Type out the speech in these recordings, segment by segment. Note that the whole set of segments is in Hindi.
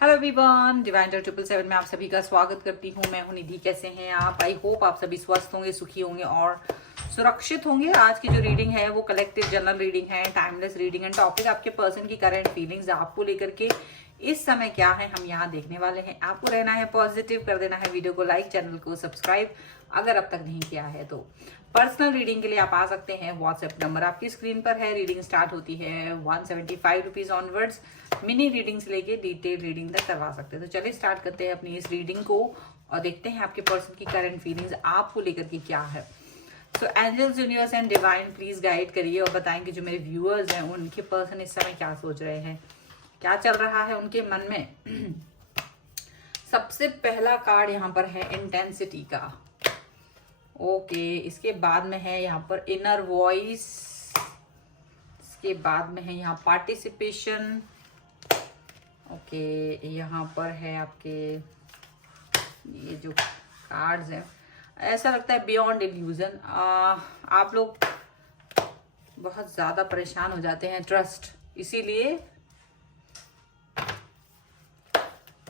हेलो एवरीवन, डिवाइन 777 में आप सभी का स्वागत करती हूँ। मैं हूँ निधि। कैसे हैं आप? आई होप आप सभी स्वस्थ होंगे, सुखी होंगे और सुरक्षित होंगे। आज की जो रीडिंग है वो कलेक्टिव जनरल रीडिंग है, टाइमलेस रीडिंग है। टॉपिक आपके पर्सन की करंट फीलिंग्स आपको लेकर के इस समय क्या है हम यहाँ देखने वाले हैं। आपको रहना है पॉजिटिव, कर देना है वीडियो को लाइक, चैनल को सब्सक्राइब अगर अब तक नहीं किया है तो। पर्सनल रीडिंग के लिए आप आ सकते हैं। व्हाट्सएप नंबर आपकी स्क्रीन पर है। रीडिंग स्टार्ट होती है 175 रुपीज ऑनवर्ड्स। मिनी रीडिंग से लेके डिटेल रीडिंग तक करवा सकते हैं। तो चलिए स्टार्ट करते हैं अपनी इस रीडिंग को और देखते हैं आपके पर्सन की करंट फीलिंग्स आपको लेकर के क्या है। So angels, universe and divine please guide करिए और बताएं कि जो मेरे व्यूअर्स हैं उनके पर्सन इस समय क्या सोच रहे हैं, क्या चल रहा है उनके मन में। सबसे पहला कार्ड यहाँ पर है इंटेंसिटी का। ओके, इसके बाद में है यहाँ पर इनर वॉइस। इसके बाद में है यहाँ पार्टिसिपेशन। ओके, यहाँ पर है आपके ये जो कार्ड्स हैं, ऐसा लगता है बियॉन्ड इल्यूजन। आप लोग बहुत ज़्यादा परेशान हो जाते हैं ट्रस्ट, इसीलिए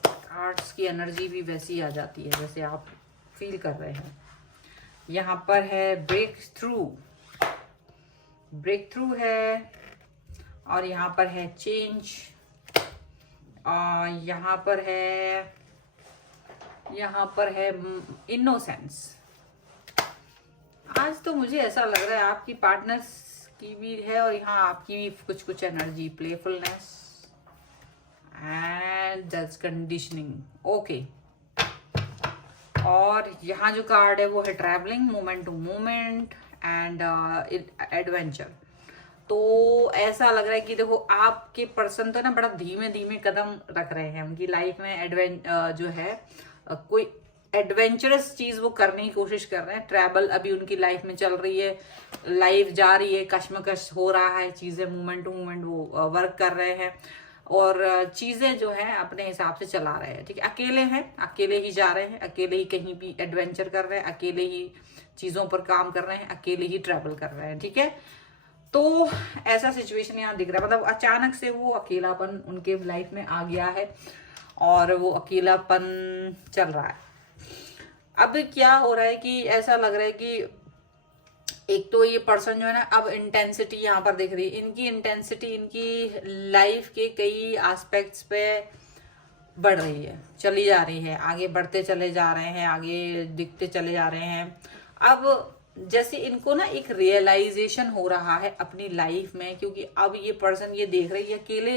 कार्ड्स की एनर्जी भी वैसी आ जाती है जैसे आप फील कर रहे हैं। यहाँ पर है ब्रेक थ्रू है और यहाँ पर है चेंज और यहाँ पर है इनोसेंस। आज तो मुझे ऐसा लग रहा है आपकी पार्टनर्स की भी है और यहाँ आपकी भी कुछ एनर्जी, प्लेफुलनेस एंड जज कंडीशनिंग। ओके, और यहाँ जो कार्ड है वो है travelling, moment to moment and adventure. तो ऐसा लग रहा है कि देखो आपके पर्सन तो ना बड़ा धीमे धीमे कदम रख रहे हैं उनकी लाइफ में। जो है कोई एडवेंचरस चीज वो करने की कोशिश कर रहे हैं। ट्रैवल अभी उनकी लाइफ में चल रही है, लाइफ जा रही है, कश्मकश हो रहा है, चीजें मोमेंट टू मोमेंट वो वर्क कर रहे हैं और चीजें जो है अपने हिसाब से चला रहे हैं। ठीक है, अकेले हैं, अकेले ही जा रहे हैं, अकेले ही कहीं भी एडवेंचर कर रहे हैं, अकेले ही चीजों पर काम कर रहे हैं, अकेले ही ट्रैवल कर रहे हैं। ठीक है, तो ऐसा सिचुएशन यहाँ दिख रहा है। मतलब अचानक से वो अकेलापन उनके लाइफ में आ गया है और वो अकेलापन चल रहा है। अब क्या हो रहा है कि ऐसा लग रहा है कि एक तो ये पर्सन जो है ना, अब इंटेंसिटी यहाँ पर दिख रही है। इनकी इंटेंसिटी इनकी लाइफ के कई एस्पेक्ट्स पे बढ़ रही है, चली जा रही है, आगे बढ़ते चले जा रहे हैं, आगे दिखते चले जा रहे हैं। अब जैसे इनको ना एक रियलाइजेशन हो रहा है अपनी लाइफ में, क्योंकि अब ये पर्सन ये देख रही है अकेले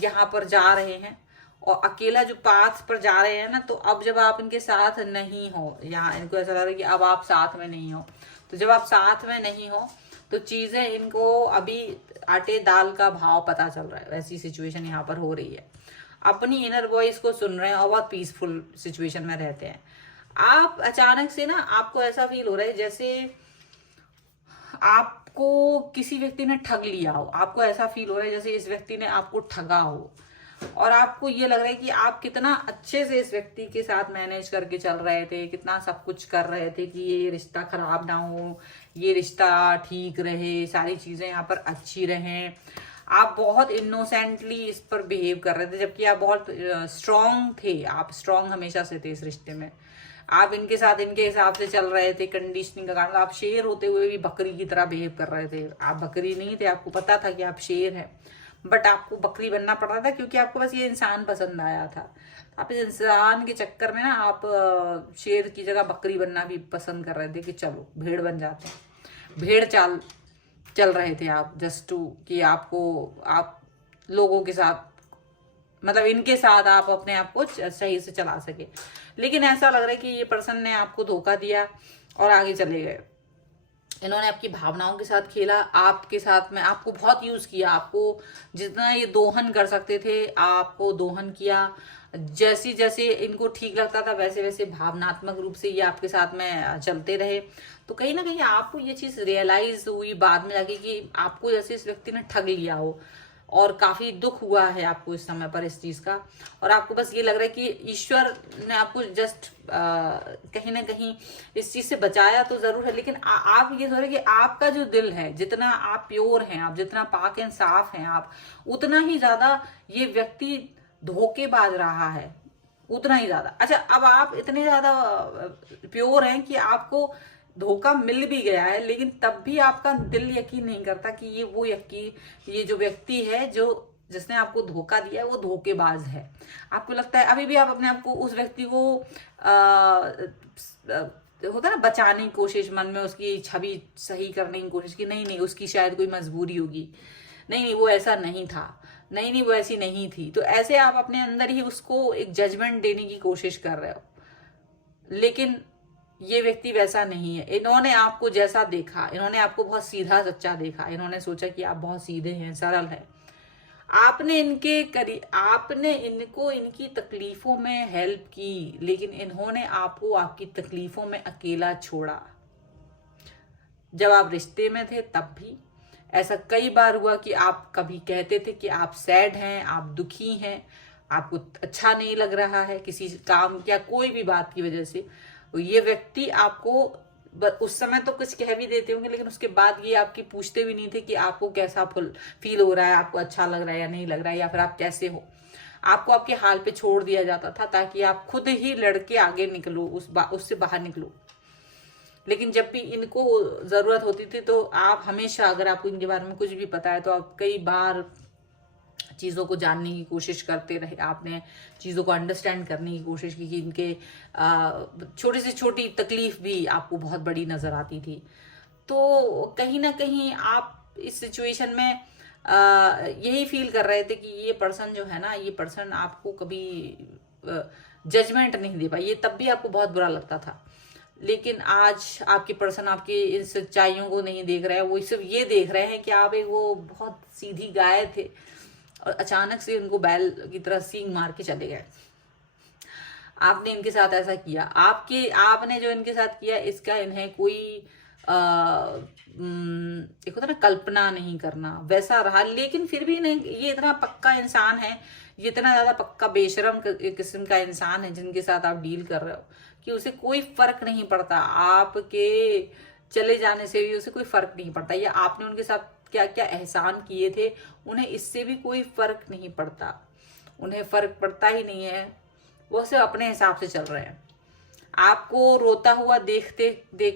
यहाँ पर जा रहे हैं और अकेला जो पाथ पर जा रहे हैं ना, तो अब जब आप इनके साथ नहीं हो, यहाँ इनको ऐसा लग रहा है कि अब आप साथ में नहीं हो। तो जब आप साथ में नहीं हो तो चीजें इनको अभी आटे दाल का भाव पता चल रहा है, वैसी सिचुएशन यहाँ पर हो रही है। अपनी इनर वॉइस को सुन रहे हैं और बहुत पीसफुल सिचुएशन में रहते हैं। आप अचानक से ना आपको ऐसा फील हो रहा है जैसे आपको किसी व्यक्ति ने ठग लिया हो। आपको ऐसा फील हो रहा है जैसे इस व्यक्ति ने आपको ठगा हो और आपको ये लग रहा है कि आप कितना अच्छे से इस व्यक्ति के साथ मैनेज करके चल रहे थे, कितना सब कुछ कर रहे थे कि ये रिश्ता खराब ना हो, ये रिश्ता ठीक रहे, सारी चीजें यहाँ पर अच्छी रहें। आप बहुत इनोसेंटली इस पर बिहेव कर रहे थे, जबकि आप बहुत स्ट्रांग थे। आप स्ट्रांग हमेशा से थे इस रिश्ते में। आप इनके साथ इनके हिसाब से चल रहे थे, कंडीशनिंग का कारण। आप शेर होते हुए भी बकरी की तरह बिहेव कर रहे थे। आप बकरी नहीं थे, आपको पता था कि आप शेर हैं, बट आपको बकरी बनना पड़ रहा था क्योंकि आपको बस ये इंसान पसंद आया था। आप इस इंसान के चक्कर में ना आप शेर की जगह बकरी बनना भी पसंद कर रहे थे कि चलो भेड़ बन जाते हैं। भेड़ चाल चल रहे थे आप, जस्ट टू कि आपको आप लोगों के साथ, मतलब इनके साथ आप अपने आप को सही से चला सके। लेकिन ऐसा लग रहा है कि ये पर्सन ने आपको धोखा दिया और आगे चले गए। इन्होंने आपकी भावनाओं के साथ खेला, आपके साथ में आपको बहुत यूज किया। आपको जितना ये दोहन कर सकते थे आपको दोहन किया। जैसी जैसे इनको ठीक लगता था वैसे वैसे भावनात्मक रूप से ये आपके साथ में चलते रहे। तो कहीं ना कहीं आपको ये चीज रियलाइज हुई बाद में जाके कि आपको जैसे इस व्यक्ति ने ठग लिया हो और काफी दुख हुआ है आपको इस समय पर इस चीज का। और आपको बस ये लग रहा है कि ईश्वर ने आपको जस्ट कहीं ना कहीं इस चीज से बचाया तो जरूर है, लेकिन आप ये सोच रहे कि आपका जो दिल है, जितना आप प्योर हैं, आप जितना पाक एंड साफ हैं, आप उतना ही ज्यादा ये व्यक्ति धोखेबाज रहा है उतना ही ज्यादा। अच्छा, अब आप इतने ज्यादा प्योर हैं कि आपको धोखा मिल भी गया है, लेकिन तब भी आपका दिल यकीन नहीं करता कि ये जो व्यक्ति है जो जिसने आपको धोखा दिया है वो धोखेबाज है। आपको लगता है अभी भी आप अपने आप को उस व्यक्ति को होता है ना बचाने की कोशिश, मन में उसकी छवि सही करने की कोशिश की, नहीं नहीं उसकी शायद कोई मजबूरी होगी, नहीं नहीं वो ऐसा नहीं था, नहीं नहीं वो ऐसी नहीं थी। तो ऐसे आप अपने अंदर ही उसको एक जजमेंट देने की कोशिश कर रहे हो, लेकिन ये व्यक्ति वैसा नहीं है। इन्होंने आपको जैसा देखा, इन्होंने आपको बहुत सीधा सच्चा देखा, इन्होंने सोचा कि आप बहुत सीधे हैं, सरल हैं। आपने इनको इनकी तकलीफों में हेल्प की, लेकिन इन्होंने आपको आपकी तकलीफों में अकेला छोड़ा। जब आप रिश्ते में थे तब भी ऐसा कई बार हुआ कि आप कभी कहते थे कि आप सैड हैं, आप दुखी हैं, आपको अच्छा नहीं लग रहा है किसी काम या कोई भी बात की वजह से। ये व्यक्ति आपको उस समय तो कुछ कह भी देते होंगे, लेकिन उसके बाद ये आपकी पूछते भी नहीं थे कि आपको कैसा फील हो रहा है, आपको अच्छा लग रहा है या नहीं लग रहा है, या फिर आप कैसे हो। आपको आपके हाल पे छोड़ दिया जाता था ताकि आप खुद ही लड़के आगे निकलो, उससे बाहर निकलो। लेकिन जब भी इनको जरूरत होती थी तो आप हमेशा, अगर आपको इनके बारे में कुछ भी पता है तो आप कई बार चीज़ों को जानने की कोशिश करते रहे, आपने चीज़ों को अंडरस्टैंड करने की कोशिश की कि इनके छोटी से छोटी तकलीफ भी आपको बहुत बड़ी नज़र आती थी। तो कहीं ना कहीं आप इस सिचुएशन में यही फील कर रहे थे कि ये पर्सन जो है ना, ये पर्सन आपको कभी जजमेंट नहीं दे पाई। ये तब भी आपको बहुत बुरा लगता था, लेकिन आज आपके पर्सन आपकी इन सच्चाइयों को नहीं देख रहे हैं, वो सिर्फ ये देख रहे हैं कि आप एक वो बहुत सीधी गाय थे और अचानक से उनको बैल की तरह सींग मार के चले गए। आपने इनके साथ ऐसा किया, आपने जो इनके साथ किया इसका इन्हें कोई एक होता ना कल्पना नहीं करना, वैसा रहा। लेकिन फिर भी नहीं, ये इतना पक्का इंसान है, ये इतना ज्यादा पक्का बेशरम किस्म का इंसान है जिनके साथ आप डील कर रहे हो कि उसे कोई फर्क नहीं पड़ता, आपके चले जाने से भी उसे कोई फर्क नहीं पड़ता, या आपने उनके साथ क्या क्या एहसान किए थे उन्हें इससे भी कोई फर्क नहीं पड़ता। उन्हें फर्क पड़ता ही नहीं है, वो सिर्फ अपने हिसाब से चल रहे हैं। आपको रोता हुआ देख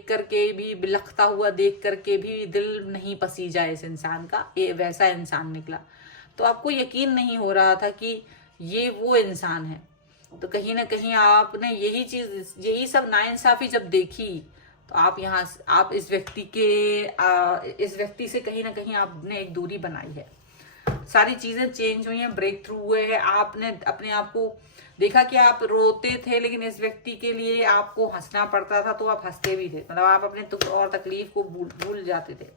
करके भी, बिलखता हुआ देख करके भी दिल नहीं पसीजा इस इंसान का, ये वैसा इंसान निकला। तो आपको यकीन नहीं हो रहा था कि ये वो इंसान है। तो कहीं ना कहीं आपने यही सब नाइंसाफी जब देखी तो आप इस व्यक्ति से कहीं ना कहीं आपने एक दूरी बनाई है। सारी चीजें चेंज हुई हैं, ब्रेक थ्रू हुए हैं। आपने अपने आप को देखा कि आप रोते थे, लेकिन इस व्यक्ति के लिए आपको हंसना पड़ता था तो आप हंसते भी थे, मतलब आप अपने दुख और तकलीफ को भूल जाते थे।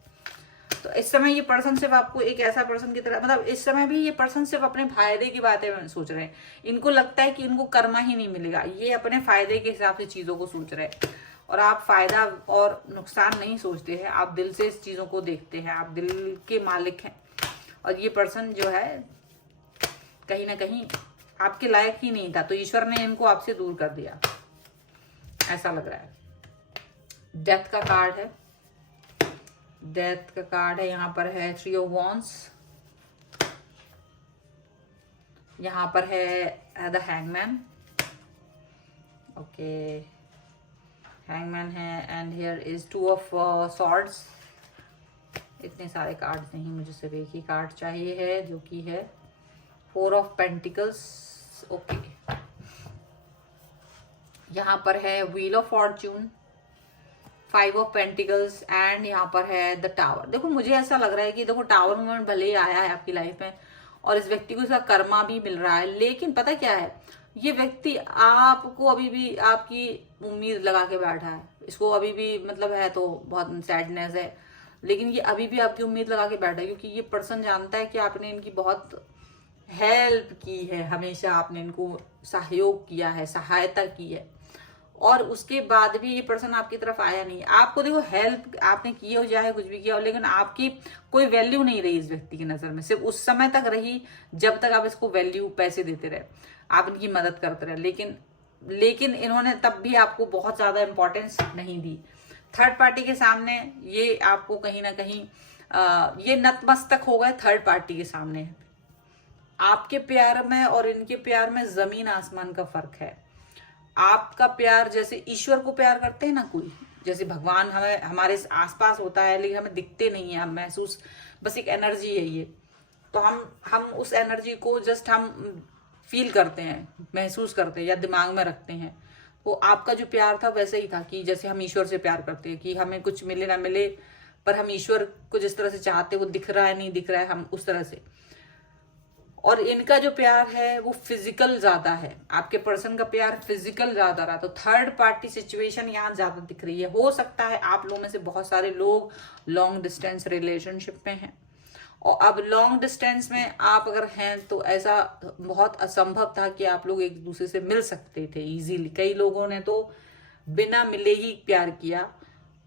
तो इस समय ये पर्सन सिर्फ आपको एक ऐसा पर्सन की तरह, मतलब इस समय भी ये पर्सन सिर्फ अपने फायदे की बातें सोच रहे हैं। इनको लगता है कि इनको कर्मा ही नहीं मिलेगा, ये अपने फायदे के हिसाब से चीजों को सोच रहे हैं। और आप फायदा और नुकसान नहीं सोचते हैं, आप दिल से इस चीजों को देखते हैं, आप दिल के मालिक हैं। और ये पर्सन जो है कहीं ना कहीं आपके लायक ही नहीं था, तो ईश्वर ने इनको आपसे दूर कर दिया, ऐसा लग रहा है। डेथ का कार्ड है, डेथ का कार्ड है। यहाँ पर है 3 ऑफ वॉन्ड्स, यहाँ पर है द हैंगमैन, ओके हैंगमैन है, and here is 2 of swords. इतने सारे कार्ड्स नहीं, मुझे सिर्फ एक ही कार्ड चाहिए है जो कि है 4 ऑफ पेंटिकल्स, ओके। यहाँ पर है wheel of Fortune, 5 of pentacles, and यहाँ पर है द टावर। देखो मुझे ऐसा लग रहा है कि देखो टावर मोमेंट भले ही आया है आपकी लाइफ में और इस व्यक्ति को इसका कर्मा भी मिल रहा है, लेकिन पता क्या है, ये व्यक्ति आपको अभी भी आपकी उम्मीद लगा के बैठा है। इसको अभी भी मतलब है तो बहुत सैडनेस है, लेकिन ये अभी भी आपकी उम्मीद लगा के बैठा है, क्योंकि ये पर्सन जानता है कि आपने इनकी बहुत हेल्प की है, हमेशा आपने इनको सहयोग किया है, सहायता की है, और उसके बाद भी ये पर्सन आपकी तरफ आया नहीं। आपको देखो हेल्प आपने की हो, चाहे कुछ भी किया हो, लेकिन आपकी कोई वैल्यू नहीं रही इस व्यक्ति की नजर में। सिर्फ उस समय तक रही जब तक आप इसको वैल्यू पैसे देते रहे, आप इनकी मदद करते रहे, लेकिन इन्होंने तब भी आपको बहुत ज्यादा इंपॉर्टेंस नहीं दी। थर्ड पार्टी के सामने ये आपको कहीं ना कहीं ये नतमस्तक हो गए थर्ड पार्टी के सामने। आपके प्यार में और इनके प्यार में जमीन आसमान का फर्क है। आपका प्यार जैसे ईश्वर को प्यार करते हैं ना कोई, जैसे भगवान हमें हमारे आसपास होता है लेकिन हमें दिखते नहीं है, हम महसूस, बस एक एनर्जी है ये, तो हम उस एनर्जी को जस्ट हम फील करते हैं, महसूस करते हैं या दिमाग में रखते हैं। तो आपका जो प्यार था वैसे ही था कि जैसे हम ईश्वर से प्यार करते हैं कि हमें कुछ मिले ना मिले, पर हम ईश्वर को जिस तरह से चाहते हैं वो दिख रहा है नहीं दिख रहा है, हम उस तरह से। और इनका जो प्यार है वो फिजिकल ज्यादा है, आपके पर्सन का प्यार फिजिकल ज्यादा रहा, तो थर्ड पार्टी सिचुएशन यहाँ ज्यादा दिख रही है। हो सकता है आप लोगों में से बहुत सारे लोग लॉन्ग डिस्टेंस रिलेशनशिप में हैं, और अब लॉन्ग डिस्टेंस में आप अगर हैं तो ऐसा बहुत असंभव था कि आप लोग एक दूसरे से मिल सकते थे इजीली। कई लोगों ने तो बिना मिले ही प्यार किया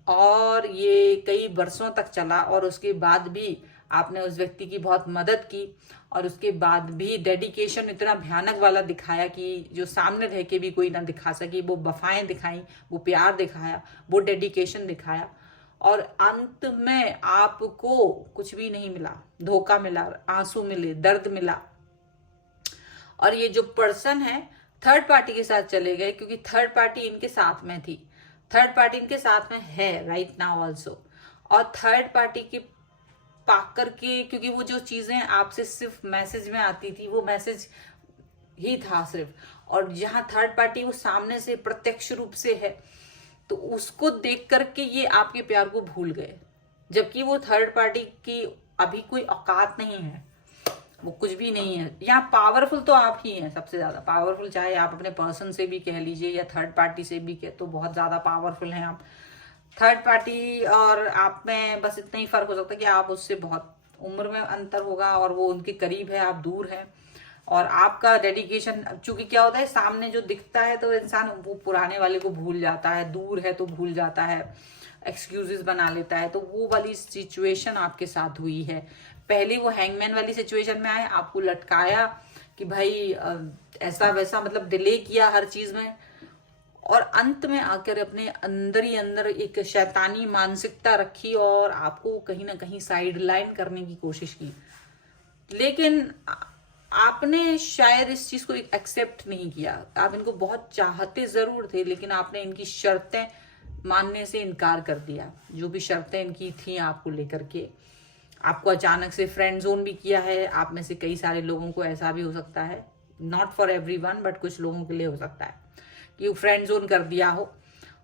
और ये कई बरसों तक चला, और उसके बाद भी आपने उस व्यक्ति की बहुत मदद की, और उसके बाद भी डेडिकेशन इतना भयानक वाला दिखाया कि जो सामने रह के भी कोई ना दिखा सके। वो वफाएं दिखाई, वो प्यार दिखाया, वो डेडिकेशन दिखाया, और अंत में आपको कुछ भी नहीं मिला, धोखा मिला, आंसू मिले, दर्द मिला। और ये जो पर्सन है थर्ड पार्टी के साथ चले गए, क्योंकि थर्ड पार्टी इनके साथ में थी, थर्ड पार्टी इनके साथ में है राइट नाउ ऑल्सो। और थर्ड पार्टी के पाकर के, क्योंकि वो जो चीजें आपसे सिर्फ मैसेज में आती थी वो मैसेज ही था सिर्फ, और जहाँ थर्ड पार्टी वो सामने से प्रत्यक्ष रूप से है, तो उसको देख करके ये आपके प्यार को भूल गए, जबकि वो थर्ड पार्टी की अभी कोई औकात नहीं है, वो कुछ भी नहीं है। यहाँ पावरफुल तो आप ही हैं सबसे ज्यादा पावरफुल, चाहे आप अपने पर्सन से भी कह लीजिए या थर्ड पार्टी से भी कह, तो बहुत ज्यादा पावरफुल हैं आप। थर्ड पार्टी और आप में बस इतना ही फर्क हो सकता है कि आप उससे बहुत उम्र में अंतर होगा और वो उनके करीब है, आप दूर हैं। और आपका डेडिकेशन, चूंकि क्या होता है सामने जो दिखता है तो इंसान वो पुराने वाले को भूल जाता है, दूर है तो भूल जाता है, एक्सक्यूजेस बना लेता है, तो वो वाली सिचुएशन आपके साथ हुई है। पहले वो हैंगमैन वाली सिचुएशन में आए, आपको लटकाया कि भाई ऐसा वैसा, मतलब डिले किया हर चीज में, और अंत में आकर अपने अंदर ही अंदर एक शैतानी मानसिकता रखी और आपको कहीं ना कहीं साइड लाइन करने की कोशिश की। लेकिन आपने शायद इस चीज को एक्सेप्ट नहीं किया, आप इनको बहुत चाहते जरूर थे, लेकिन आपने इनकी शर्तें मानने से इनकार कर दिया। जो भी शर्तें इनकी थी आपको लेकर के, आपको अचानक से फ्रेंड जोन भी किया है। आप में से कई सारे लोगों को ऐसा भी हो सकता है, नॉट फॉर एवरीवन बट कुछ लोगों के लिए हो सकता है कि फ्रेंड जोन कर दिया हो,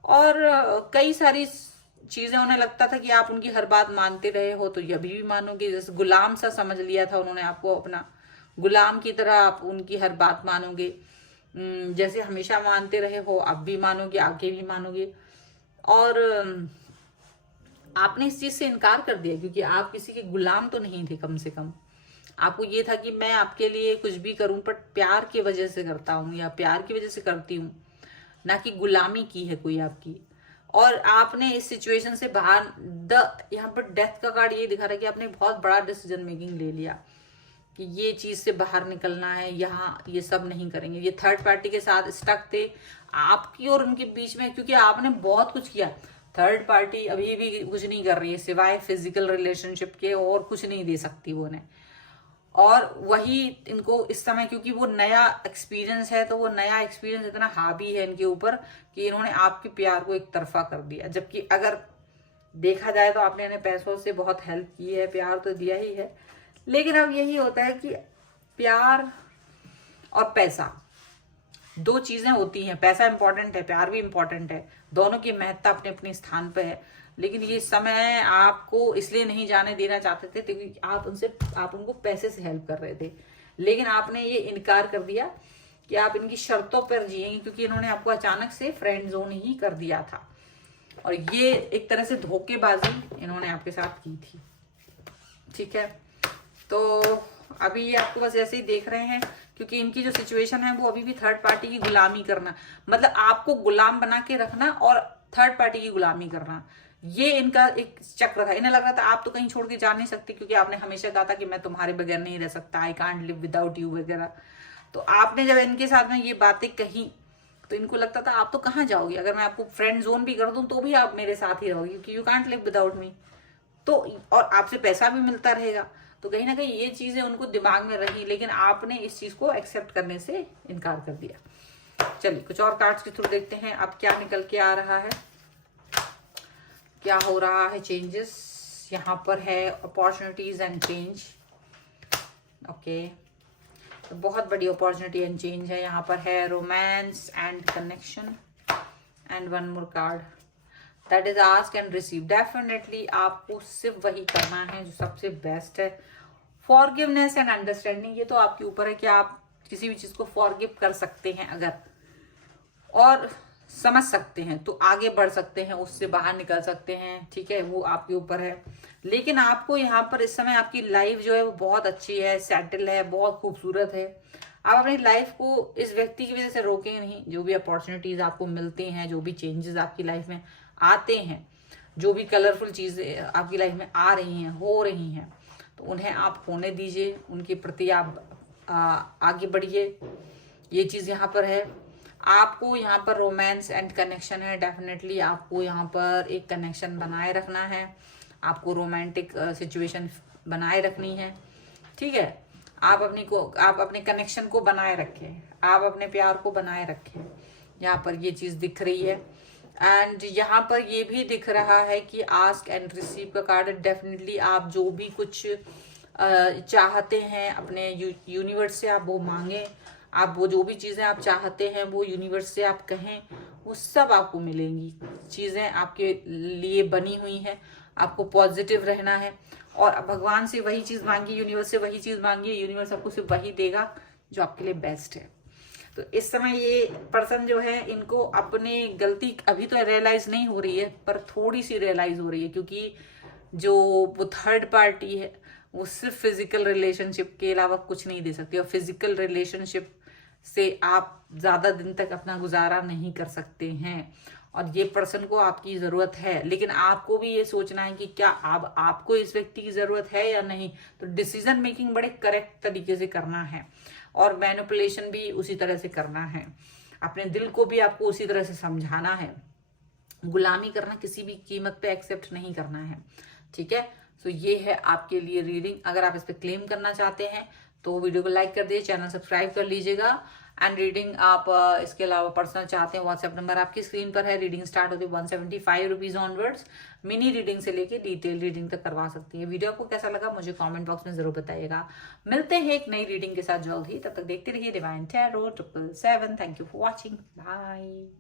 और कई सारी चीजें उन्हें लगता था कि आप उनकी हर बात मानते रहे हो, तो ये अभी भी मानोगे। जैसे गुलाम सा समझ लिया था उन्होंने आपको, अपना गुलाम की तरह आप उनकी हर बात मानोगे, जैसे हमेशा मानते रहे हो अब भी मानोगे, आगे भी मानोगे। और आपने इस चीज से इनकार कर दिया, क्योंकि आप किसी के गुलाम तो नहीं थे। कम से कम आपको ये था कि मैं आपके लिए कुछ भी करूं पर प्यार की वजह से करता हूं या प्यार की वजह से करती हूं, ना कि गुलामी की है कोई आपकी। और आपने इस सिचुएशन से बाहर, यहाँ पर डेथ का कार्ड ये दिखा रहा है कि आपने बहुत बड़ा डिसीजन मेकिंग ले लिया कि ये चीज से बाहर निकलना है, यहाँ ये सब नहीं करेंगे। ये थर्ड पार्टी के साथ स्टक थे आपकी और उनके बीच में, क्योंकि आपने बहुत कुछ किया। थर्ड पार्टी अभी भी कुछ नहीं कर रही है सिवाय फिजिकल रिलेशनशिप के, और कुछ नहीं दे सकती वो उन्हें। और वही इनको इस समय, क्योंकि वो नया एक्सपीरियंस है, तो वो नया एक्सपीरियंस इतना हावी है इनके ऊपर कि इन्होंने आपके प्यार को एक तरफा कर दिया। जबकि अगर देखा जाए तो आपने इन्हें पैसों से बहुत हेल्प की है, प्यार तो दिया ही है। लेकिन अब यही होता है कि प्यार और पैसा दो चीजें होती हैं, पैसा इंपॉर्टेंट है, प्यार भी इंपॉर्टेंट है, दोनों की महत्ता अपने अपने स्थान पे है। लेकिन ये समय आपको इसलिए नहीं जाने देना चाहते थे क्योंकि आप उनको पैसे से हेल्प कर रहे थे। लेकिन आपने ये इनकार कर दिया कि आप इनकी शर्तों पर जिएंगे, क्योंकि इन्होंने आपको अचानक से फ्रेंड जोन ही कर दिया था, और ये एक तरह से धोखेबाजी इन्होंने आपके साथ की थी। ठीक है, तो अभी ये आपको बस ऐसे ही देख रहे हैं, क्योंकि इनकी जो सिचुएशन है वो अभी भी थर्ड पार्टी की गुलामी करना, मतलब आपको गुलाम बना के रखना और थर्ड पार्टी की गुलामी करना, ये इनका एक चक्र था। इन्हें लग रहा था आप तो कहीं छोड़ के जा नहीं सकती, क्योंकि आपने हमेशा कहा था कि मैं तुम्हारे बगैर नहीं रह सकता, I can't live without you वगैरह। तो आपने जब इनके साथ में ये बातें कही तो इनको लगता था आप तो कहाँ जाओगी, अगर मैं आपको फ्रेंड जोन भी कर दूं तो भी आप मेरे साथ ही रहोगी, क्योंकि you can't live without me. तो और आपसे पैसा भी मिलता रहेगा, तो कहीं ना कहीं ये चीजें उनको दिमाग में रही, लेकिन आपने इस चीज को एक्सेप्ट करने से इनकार कर दिया। चलिए कुछ और कार्ड्स के थ्रू देखते हैं अब क्या निकल के आ रहा है, क्या हो रहा है चेंजेस। यहाँ पर है अपॉर्चुनिटीज एंड चेंज। ओके, तो बहुत बड़ी अपॉर्चुनिटी एंड चेंज है। यहाँ पर है romance and connection and one more card that is ask and receive. Definitely आपको सिर्फ वही करना है जो सबसे बेस्ट है। फॉरगिवनेस एंड अंडरस्टैंडिंग, ये तो आपके ऊपर है कि आप किसी भी चीज को फॉरगिव कर सकते हैं अगर, और समझ सकते हैं तो आगे बढ़ सकते हैं, उससे बाहर निकल सकते हैं, ठीक है, वो आपके ऊपर है। लेकिन आपको यहाँ पर इस समय आपकी लाइफ जो है वो बहुत अच्छी है, सेटल है, बहुत खूबसूरत है। आप अपनी लाइफ को इस व्यक्ति की वजह से रोकें नहीं। जो भी अपॉर्चुनिटीज आपको मिलती हैं, जो भी चेंजेस आपकी लाइफ में आते हैं, जो भी कलरफुल चीजें आपकी लाइफ में आ रही हैं, हो रही हैं, तो उन्हें आप होने दीजिए, उनके प्रति आप आगे बढ़िए। ये चीज यहाँ पर है। आपको यहाँ पर रोमांस एंड कनेक्शन है, डेफिनेटली आपको यहाँ पर एक कनेक्शन बनाए रखना है, आपको रोमांटिक सिचुएशन बनाए रखनी है, ठीक है। आप अपने कनेक्शन को बनाए रखें, आप अपने प्यार को बनाए रखें। यहाँ पर ये चीज दिख रही है। एंड यहाँ पर ये भी दिख रहा है कि आस्क एंड रिसीव का कार्ड है। डेफिनेटली आप जो भी कुछ चाहते हैं अपने यूनिवर्स से आप वो मांगे। आप वो जो भी चीजें आप चाहते हैं वो यूनिवर्स से आप कहें, वो सब आपको मिलेंगी। चीजें आपके लिए बनी हुई हैं, आपको पॉजिटिव रहना है और भगवान से वही चीज मांगी, यूनिवर्स से वही चीज मांगी, यूनिवर्स आपको सिर्फ वही देगा जो आपके लिए बेस्ट है। तो इस समय ये पर्सन जो है, इनको अपनी गलती अभी तो रियलाइज नहीं हो रही है, पर थोड़ी सी रियलाइज हो रही है, क्योंकि जो वो थर्ड पार्टी है वो सिर्फ फिजिकल रिलेशनशिप के अलावा कुछ नहीं दे सकती, और फिजिकल रिलेशनशिप से आप ज्यादा दिन तक अपना गुजारा नहीं कर सकते हैं, और ये पर्सन को आपकी जरूरत है। लेकिन आपको भी ये सोचना है कि क्या आपको इस व्यक्ति की जरूरत है या नहीं। तो डिसीजन मेकिंग बड़े करेक्ट तरीके से करना है, और मैनिपुलेशन भी उसी तरह से करना है। अपने दिल को भी आपको उसी तरह से समझाना है। गुलामी करना किसी भी कीमत पे एक्सेप्ट नहीं करना है, ठीक है। तो ये है आपके लिए रीडिंग। अगर आप इस पे क्लेम करना चाहते हैं तो वीडियो को लाइक कर दीजिए, चैनल सब्सक्राइब कर लीजिएगा। एंड रीडिंग आप इसके अलावा पर्सनल चाहते हैं, व्हाट्सएप नंबर आपकी स्क्रीन पर है। रीडिंग स्टार्ट होती है 175 रुपीज ऑनवर्ड्स। मिनी रीडिंग से लेके डिटेल रीडिंग तक करवा सकती है। वीडियो आपको कैसा लगा मुझे कमेंट बॉक्स में जरूर बताइएगा। मिलते हैं एक नई रीडिंग के साथ जल्द ही, तब तक देखते रहिए divine tarot 777। Thank you for watching, bye.